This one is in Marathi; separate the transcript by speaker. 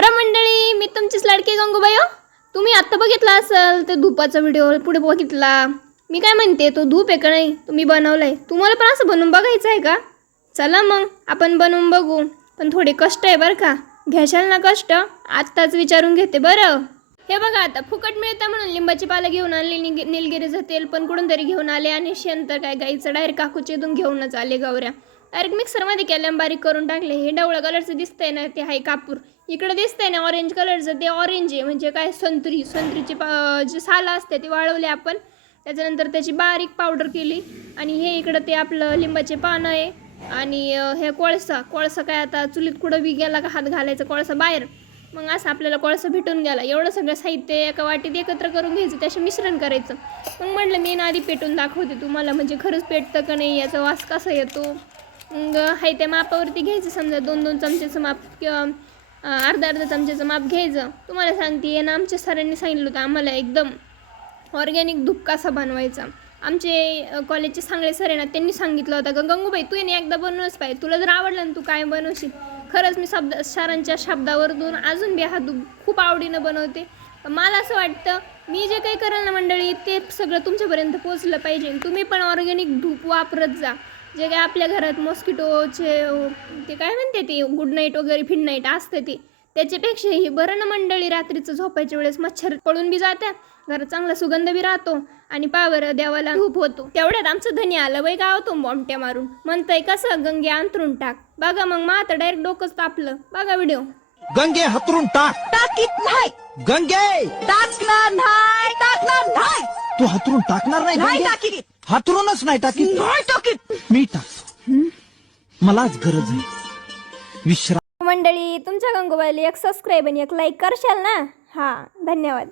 Speaker 1: राम मंडळी मी तुमचीच लाडकी गंगूबाई हो. तुम्ही आत्ता बघितला असाल ते धुपाचा व्हिडिओ पुढे बघितला. मी काय म्हणते तो धूप आहे का नाही? तुम्ही बनवलं आहे तुम्हाला पण असं बनवून बघायचं आहे का? चला मग आपण बनवून बघू. पण थोडे कष्ट आहे बरं का. घ्याशाल ना कष्ट? आत्ताच विचारून घेते बरं. हे बघा आता फुकट मिळतं म्हणून लिंबाची पालं घेऊन आणली निलगिरीचं तेल पण कुठून तरी घेऊन आले आणि शेण तर काय गाईचं डायरेक्ट काकूच्या इथून घेऊनच आले गवऱ्या डायरेक्ट मिक्सरमध्ये केल्या बारीक करून टाकले. हे डवळं कलरचं दिसतंय ना ते आहे कापूर. इकडे दिसतंय ना ऑरेंज कलरचं ते ऑरेंज आहे. म्हणजे काय संत्री संत्रीची पा जे सालं असते ते वाळवली आपण. त्याच्यानंतर त्याची बारीक पावडर केली. आणि हे इकडं ते आपलं लिंबाचे पानं आहे. आणि हे कोळसा. कोळसा काय आता चुलीत कुठं बी गेला का हात घालायचा कोळसा बाहेर. मग असं आपल्याला कोळसा भेटून गेला. एवढं सगळं साहित्य एका वाटीत एकत्र करून घ्यायचं त्याचे मिश्रण करायचं. मग म्हटलं मी ना आधी पेटून दाखवते तुम्हाला. म्हणजे खरंच पेटतं का नाही? याचा वास कसा येतो? मग हाय त्या मापावरती घ्यायचं. समजा दोन दोन चमच्याचं माप किंवा अर्धा अर्धा चमच्याचं माप घ्यायचं. तुम्हाला सांगते ना आमच्या सरांनी सांगितलं होतं आम्हाला एकदम ऑर्गॅनिक धूप कसा बनवायचा. आमचे कॉलेजचे सांगले सर आहे ना त्यांनी सांगितलं होतं का गंगूबाई तू याने एकदा बनवूनच पाहिजे तुला जर आवडलं ना तू काय बनवशील? खरंच मी शब्द सरांच्या शब्दावरून अजून बी हा धूप खूप आवडीनं बनवते. मला असं वाटतं मी जे काही करेल ना मंडळी ते सगळं तुमच्यापर्यंत पोचलं पाहिजे. तुम्ही पण ऑर्गॅनिक धूप वापरत जा. जे काय आपल्या घरात मॉस्किटोचे ते काय म्हणते ते गुड नाईट वगैरे फिड नाईट असते ते त्याच्यापेक्षा ही बरं ना मंडळी रात्रीचं झोपायच्या वेळेस मच्छर पळून बी जात्या घरात चांगला सुगंध बी राहतो आणि पावर देवाला धूप होतो. तेवढ्यात आमचं धनी आलं बाई गावतो बॉम्बट्या मारून. म्हणतंय कसं गंगे अंतरून टाक. बघा मग मग आता डायरेक्ट डोकंच तापलं. बघा व्हिडिओ
Speaker 2: गंगे हतरून टाक.
Speaker 3: टाकीत नाही.
Speaker 2: गंगे!
Speaker 3: टाकणार नाही. टाकणार नाही.
Speaker 2: तू हतरून टाकणार नाही
Speaker 3: नाही
Speaker 2: गंगे?
Speaker 3: टाकीत.
Speaker 2: हातरूनच नाही टाकी
Speaker 3: नाही टाकीत.
Speaker 2: मी टाकतो मलाच गरज आहे विश्राम
Speaker 1: मंडळी तुमच्या गंगोबाईला एक सबस्क्राईब आणि एक लाईक करशाल ना? हा धन्यवाद.